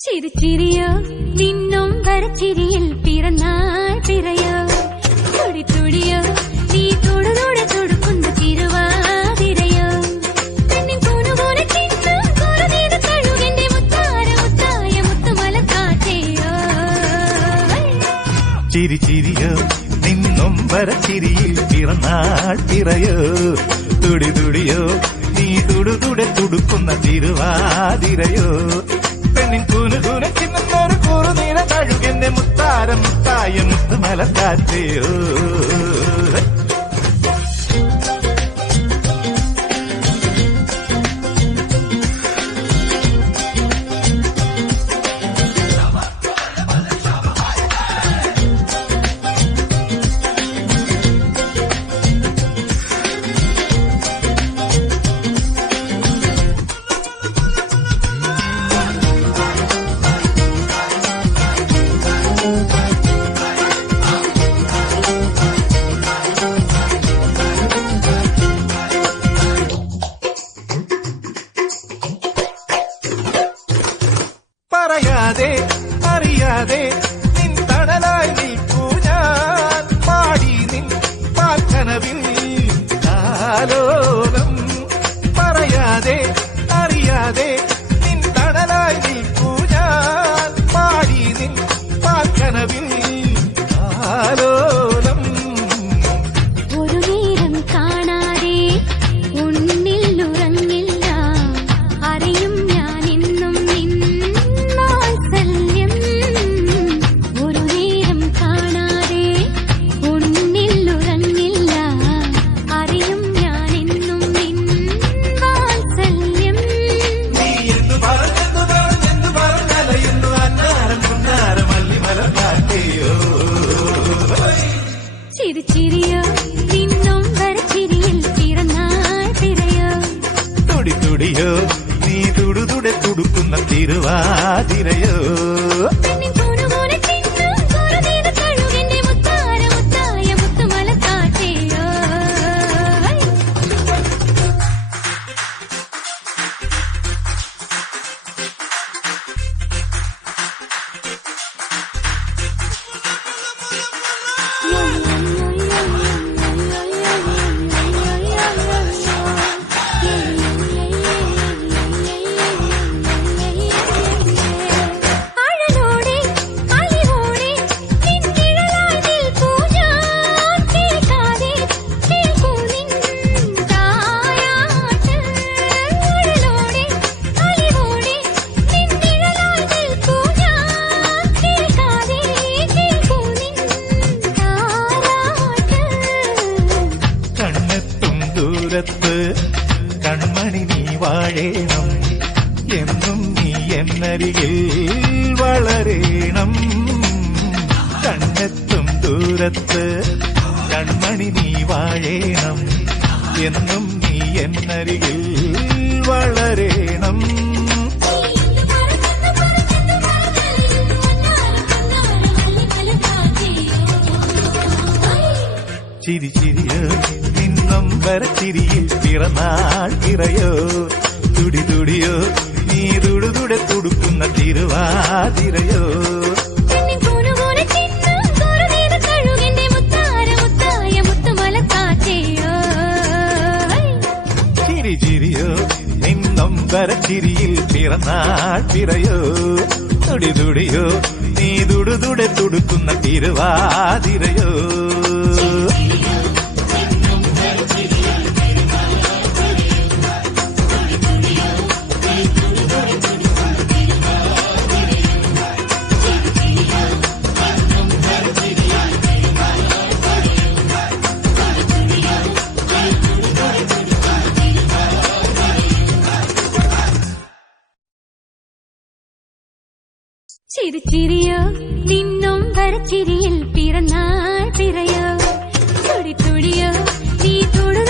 ചിരിച്ചിരിയോ നിന്നും വരച്ചിരിയിൽ പിറന്നാൾ പിറയോ തുടി തുടിയോ നീ തൊടുതോടെ തൊടുക്കുന്ന തിരുവാതിരയോ പെണ്ണിൻ കൂണുപോലെ ചിന്നും കുറുനീത കഴുകന്റെ മുത്താര മുത്തായ മുത്തുമലക്കാറ്റയോ ചിരിച്ചിരിയോ നിന്നും വരച്ചിരിയിൽ പിറന്നാൾ പിറയോ തുടി തുടിയോ നീ തുടുതുടെ തുടുക്കുന്ന തിരുവാതിരയോ പെണ്ണിൻ കൂനുകൂന ചിന്നൊരു കുറുനീല കഴുകന്റെ മുത്താരം മുത്തായ മുത്തുമലക്കാറ്റയോ പറയാതെ അറിയാതെ നിൻ തണലായി നിൽക്കൂ ഞാൻ പാടി നിൻ പാൽക്കനവിൽ കാലോലം പറയാതെ അറിയാതെ നിൻ തണലായി നിൽക്കൂ ഞാൻ പാടി നിൻ പാൽക്കനവിൽ കാലോലം ഒരു നേരം കാണാതെ ഉന്നിൽ ഉറങ്ങില്ല അറിയും ഞാൻ ഇന്നും നിൻ വാത്സല്യം ഒരു നേരം കാണാതെ ഉന്നിൽ ഉറങ്ങില്ല അറിയും ഞാൻ ഇന്നും നിൻ വാത്സല്യം നീ എന്തു പറഞ്ഞലയുന്നു അന്നാരം കുന്നാരം മല്ലിമലക്കാറ്റയോ ചിരിച്ചിരിയോ നിന്നും വരച്ചിരിയിൽ പിറന്നാൾ പിറയോ തുടി തുടിയോ നീ തുടുതുടെ തുടുക്കുന്ന തിരുവാതിരയോ പെണ്ണിൻ കൂണുപോലെ ചിന്നും കുറുനീത കഴുകന്റെ മുത്താര മുത്തായ മുത്തുമലക്കാറ്റയോ അഴലോടെ അലിവോടെ നിൻ നിഴലായി നിൽക്കൂ ഞാൻ കേൾക്കാതെ കേൾക്കൂ നിൻ താരാട്ട് അഴലോടെ അലിവോടെ നിൻ നിഴലായി നിൽക്കൂ ഞാൻ കേൾക്കാതെ കേൾക്കൂ നിൻ താരാട്ട് കണ്ണെത്തും ദൂരത്ത് കൺമണി നീ വാഴേണം എന്നും നീ എന്നരികിൽ വളരേണം കണ്ണെത്തും ദൂരത്ത് കൺമണി നീ വാഴേണം എന്നും നീ എന്നരികിൽ വളരേണം ചിരിച്ചിരിയോ നിന്നും വരച്ചിരിയിൽ പിറന്നാൾ പിറയോ തുടി തുടിയോ നീ തുടുതുടെ തുടുക്കുന്ന തിരുവാതിരയോ പെണ്ണിൻ കൂണുപോലെ ചിന്നും കുറുനീത കഴുകന്റെ മുത്താര മുത്തായ മുത്തുമലക്കാറ്റയോ ചിരിച്ചിരിയോ നിന്നും വരച്ചിരിയിൽ പിറന്നാൾ പിറയോ തുടി തുടിയോ നീ തുടുതുടെ തുടുക്കുന്ന തിരുവാതിരയോ ചിരിച്ചിരിയോ നിന്നും വരച്ചിരിയിൽ പിറന്നാൾ പിറയോ തുടി തുടിയോ നീ തൊടുത